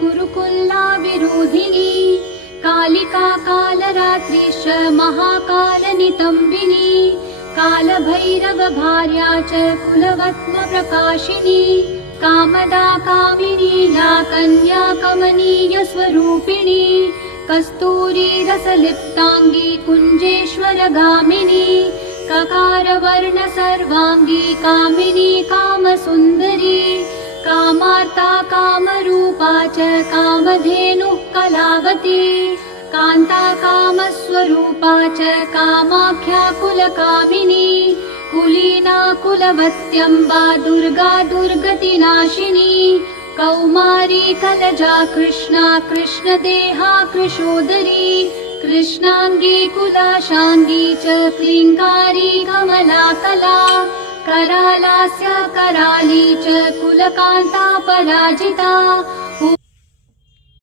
कुरुकुल्ला विरोधिनी कालिका कालरात्रिश्च महाकालनितम्बिनी कालभैरव भार्या च कुलवत्मप्रकाशिनी कामदा कामिनी या कन्या कमनीयस्वरूपिणी कस्तूरी रसलिप्ताङ्गी कुञ्जेश्वरगामिनी ककारवर्ण सर्वाङ्गी कामिनी कामसुन्दरी कामार्ता कामरूपा च कामधेनुः कलावती कान्ता कामस्वरूपा च कामाख्या कुलकामिनी कुलीना कुलवत्यम्बा दुर्गा दुर्गतिनाशिनी कौमारी कलजा कृष्णा कृष्णदेहा कृशोदरी कृष्णांगी कुलाशांगी च क्लींकारी कमला कला करालास्य कराली च कुलकांता पराजिता